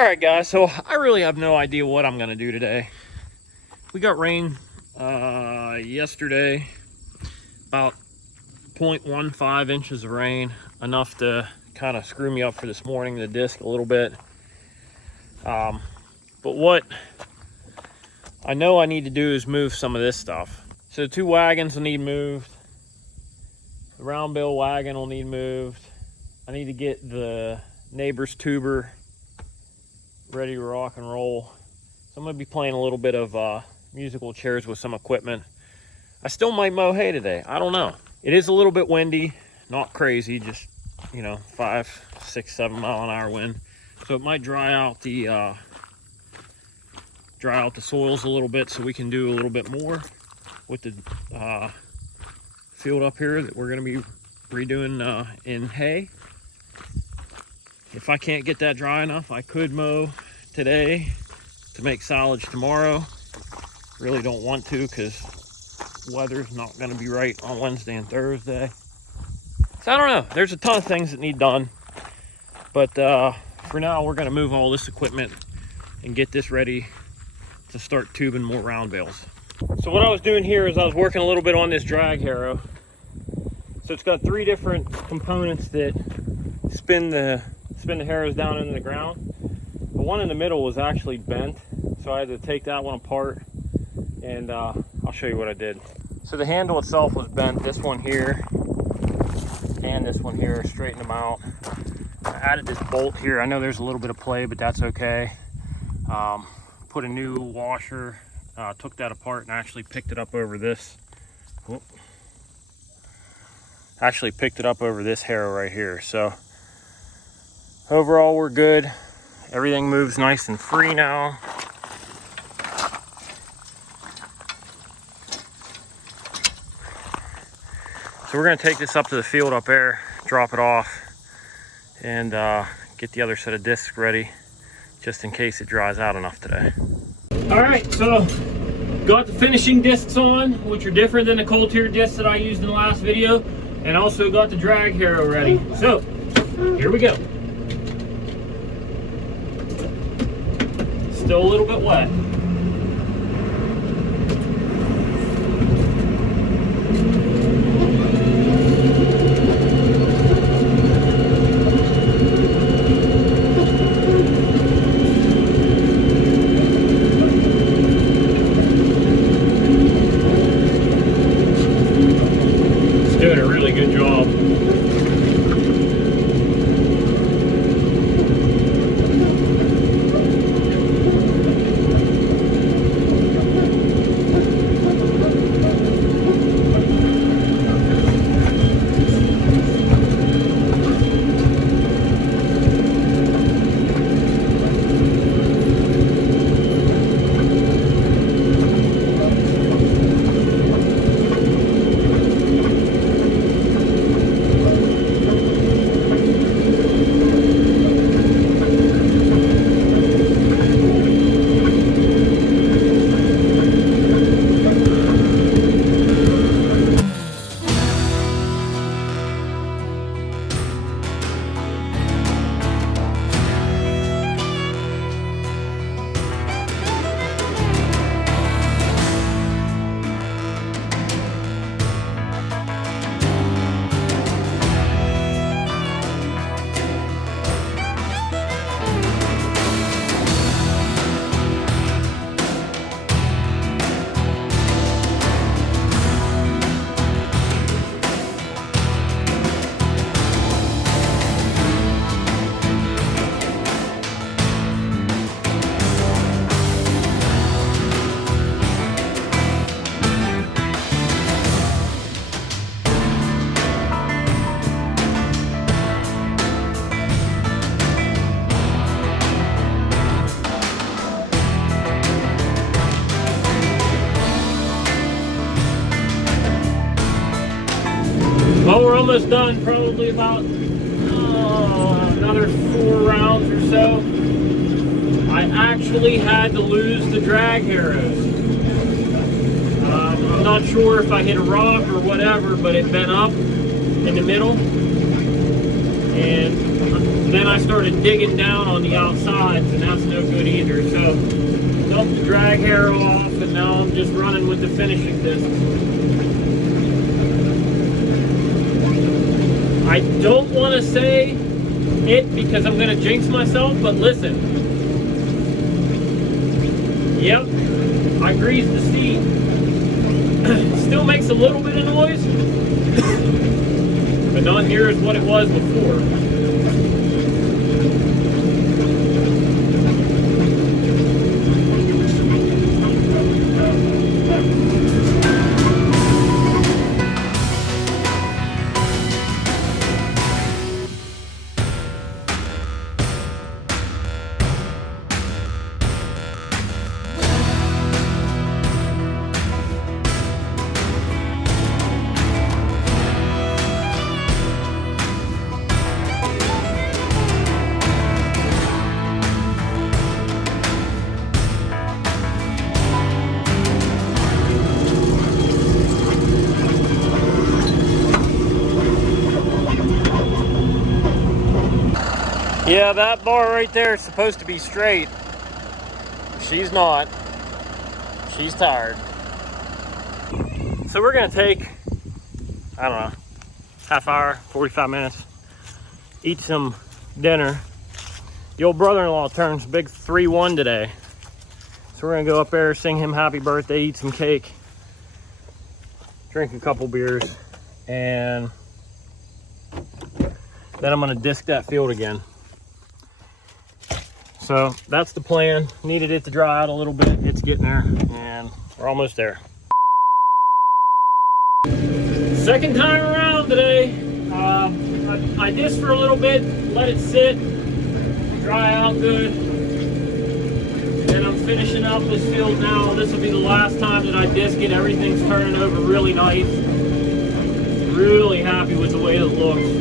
Alright guys, so I really have no idea what I'm gonna do today. We got rain yesterday, about 0.15 inches of rain, enough to kind of screw me up for this morning, the disc a little bit. But what I know I need to do is move some of this stuff. So the two wagons will need moved. The round bill wagon will need moved. I need to get the neighbor's tuber ready to rock and roll. So I'm gonna be playing a little bit of musical chairs with some equipment. I still might mow hay today, I don't know. It is a little bit windy, not crazy, just 5, 6, 7 mile an hour wind. So it might dry out the soils a little bit, so we can do a little bit more with the field up here that we're gonna be redoing in hay. If I can't get that dry enough, I could mow today to make silage tomorrow. Really don't want to because weather's not going to be right on Wednesday and Thursday. So I don't know. There's a ton of things that need done. But for now, we're going to move all this equipment and get this ready to start tubing more round bales. So what I was doing here is I was working a little bit on this drag harrow. So it's got 3 different components that spin the harrows down into the ground. The one in the middle was actually bent, so I had to take that one apart, and I'll show you what I did. So the handle itself was bent, this one here and this one here, straightened them out. I added this bolt here. I know there's a little bit of play, but that's okay. Put a new washer, took that apart and actually picked it up over this. Whoop. Actually picked it up over this harrow right here. So overall, we're good. Everything moves nice and free now. So we're gonna take this up to the field up there, drop it off, and get the other set of discs ready, just in case it dries out enough today. All right, so got the finishing discs on, which are different than the Coulter discs that I used in the last video, and also got the drag harrow ready. So here we go. Still a little bit wet. It's doing a really good job. Well, we're almost done, probably about another 4 rounds or so. I actually had to lose the drag harrows. I'm not sure if I hit a rock or whatever, but it bent up in the middle. And then I started digging down on the outsides, and that's no good either. So dumped the drag harrow off, and now I'm just running with the finishing discs. I don't want to say it because I'm going to jinx myself, but listen. Yep, I greased the seat. Still makes a little bit of noise, but not near as what it was before. Yeah, that bar right there is supposed to be straight. She's not. She's tired. So we're gonna take, I don't know, half hour, 45 minutes, eat some dinner. The old brother-in-law turns big 3-1 today. So we're gonna go up there, sing him happy birthday, eat some cake, drink a couple beers, and then I'm gonna disc that field again. So that's the plan. Needed it to dry out a little bit. It's getting there, and we're almost there. Second time around today. I disc for a little bit, let it sit, dry out good. And I'm finishing up this field now. This will be the last time that I disc it. Everything's turning over really nice. Really happy with the way it looks.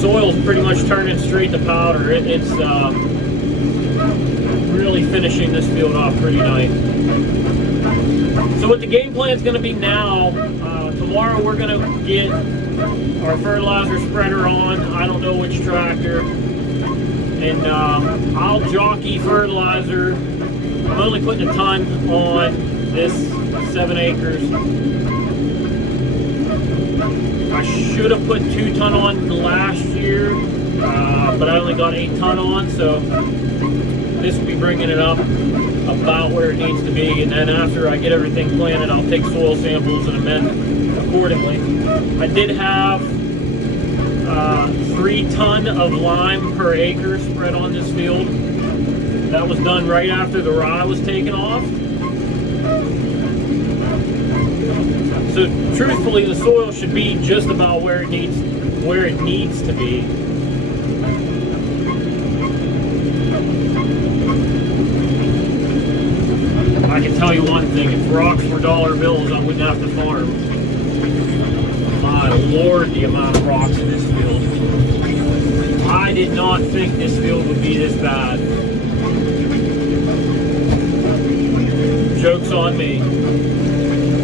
Soil's pretty much turning straight to powder. It's really finishing this field off pretty nice. So what the game plan is going to be now, tomorrow we're going to get our fertilizer spreader on. I don't know which tractor. And I'll jockey fertilizer. I'm only putting a ton on this 7 acres. I should have put 2 ton on last year, but I only got 8 ton on, so this will be bringing it up about where it needs to be. And then after I get everything planted, I'll take soil samples and amend accordingly. I did have 3 ton of lime per acre spread on this field. That was done right after the rye was taken off. So truthfully, the soil should be just about where it needs to be. I can tell you one thing: if rocks were dollar bills, I wouldn't have to farm. My Lord, the amount of rocks in this field! I did not think this field would be this bad. Joke's on me.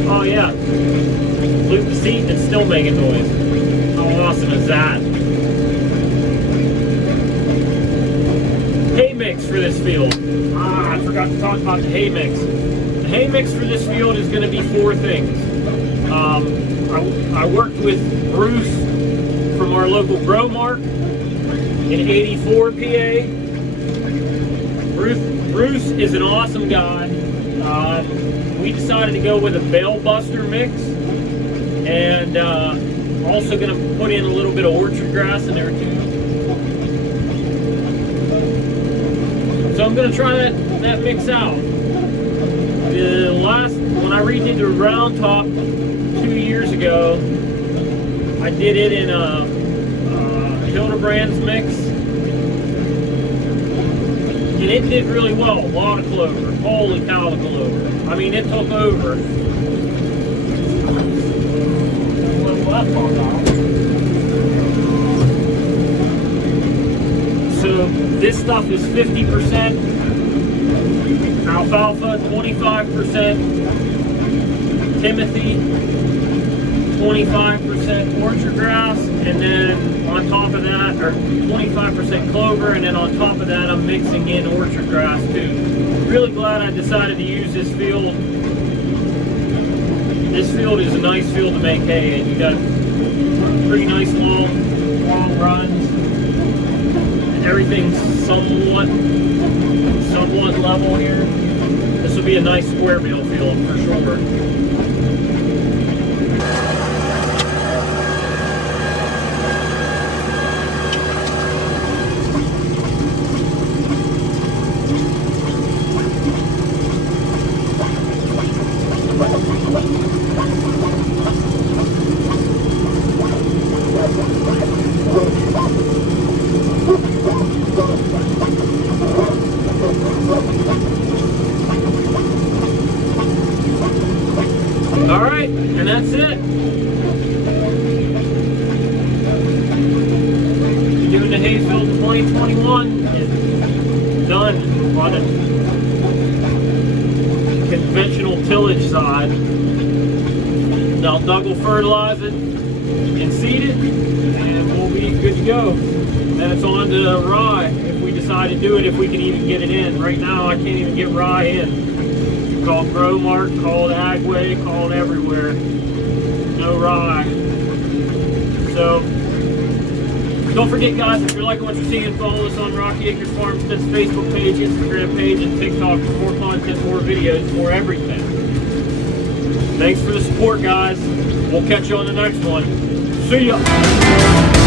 Oh yeah, loop the seat and it's still making noise. How awesome is that? Hay mix for this field. I forgot to talk about the hay mix. The hay mix for this field is going to be 4 things. I worked with Bruce from our local Grow Mark in 84 PA. Bruce is an awesome guy. We decided to go with a bale buster mix, and also going to put in a little bit of orchard grass in there too. So I'm going to try that mix out. When I redid the round top 2 years ago, I did it in a Hildebrand's mix, and it did really well. A lot of clover. Holy cow, the clover. I mean, it took over. So this stuff is 50%. alfalfa 25%, timothy 25% orchard grass, and then on top of that, or 25% clover, and then on top of that I'm mixing in orchard grass too. Really glad I decided to use this field. This field is a nice field to make hay, and you got pretty nice long runs, and everything's somewhat level here. This will be a nice square meal field for sure. Alright, and that's it. Doing the hayfield 2021 is done on a conventional tillage side. Now Doug will fertilize it and seed it, and we'll be good to go. Then it's on to rye if we decide to do it, if we can even get it in. Right now I can't even get rye in. Called Growmark, called Agway, called everywhere. No rye. So, don't forget guys, if you're liking what you're seeing, follow us on Rocky Acres Farmstead's Facebook page, Instagram page, and TikTok for more content, more videos, more everything. Thanks for the support guys. We'll catch you on the next one. See ya!